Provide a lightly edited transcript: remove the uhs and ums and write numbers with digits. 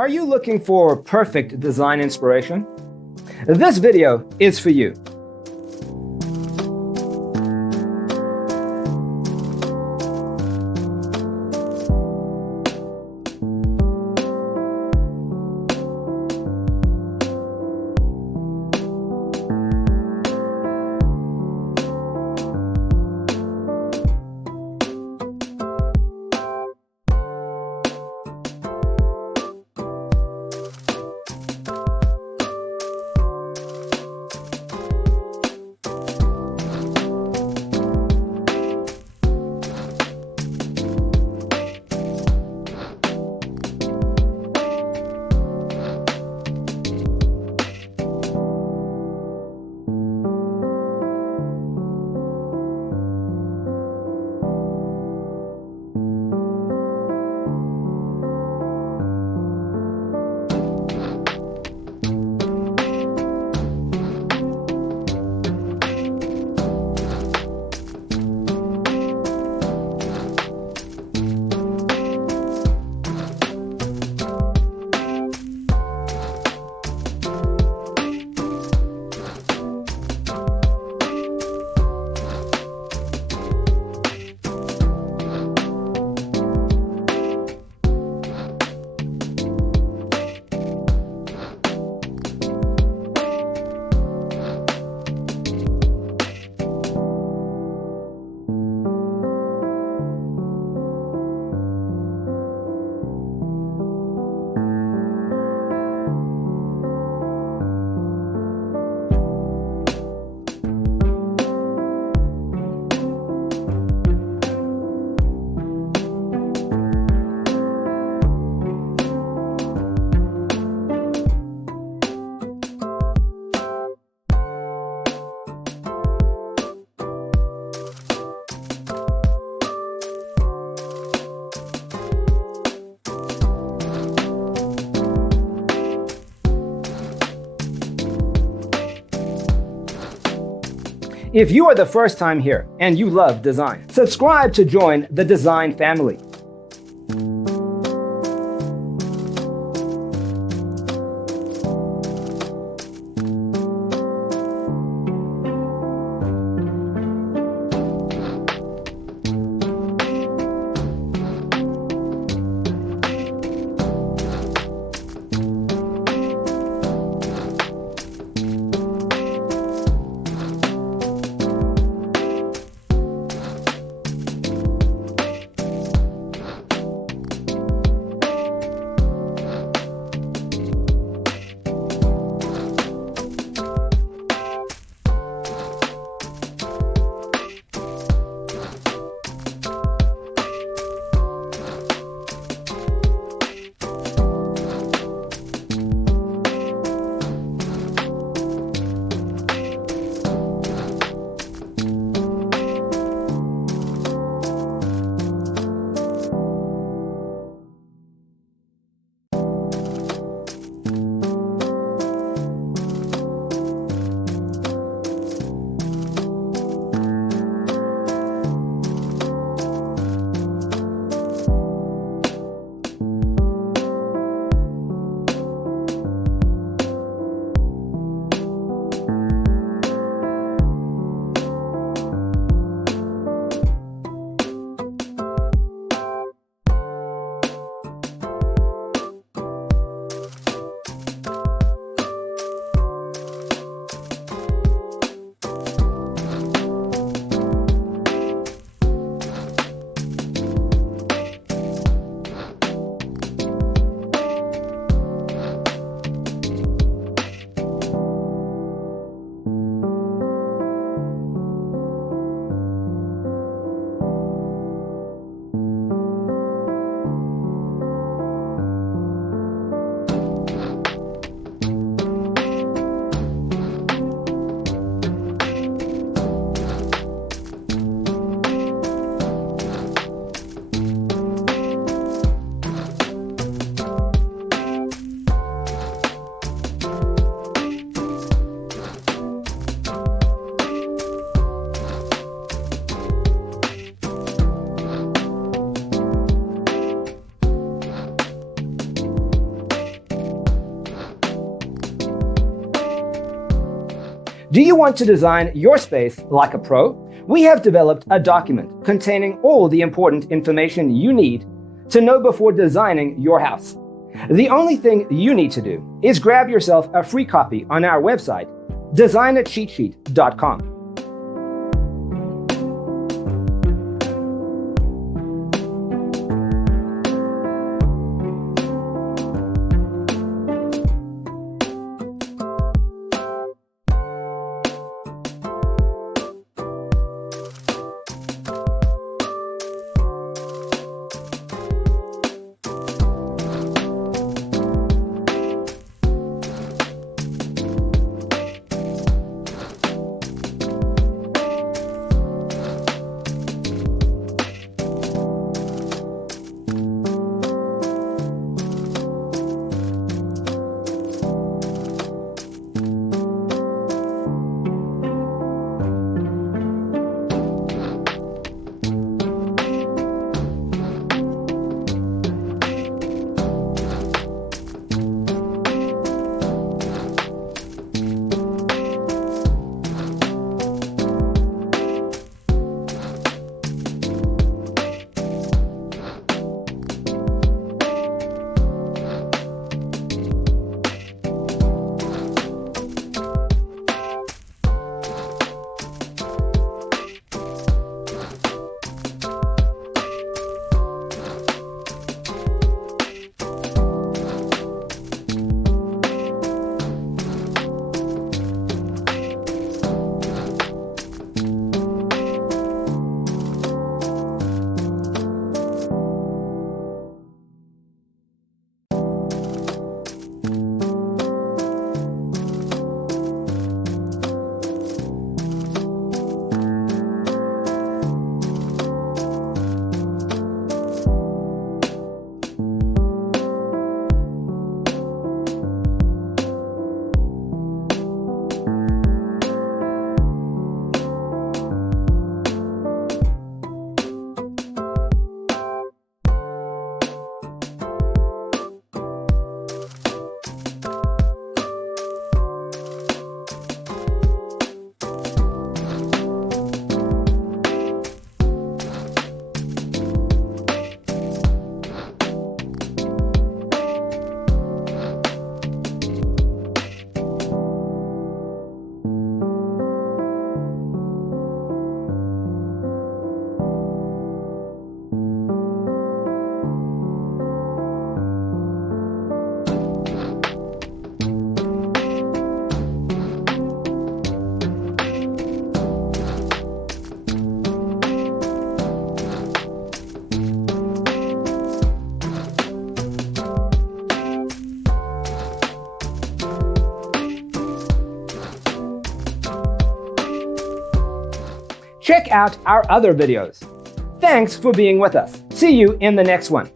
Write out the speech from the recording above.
Are you looking for perfect design inspiration? This video is for you. If you are the first time here and you love design, subscribe to join the design family. Do you want to design your space like a pro? We have developed a document containing all the important information you need to know before designing your house. The only thing you need to do is grab yourself a free copy on our website, designacheatsheet.com. Check out our other videos. Thanks for being with us. See you in the next one.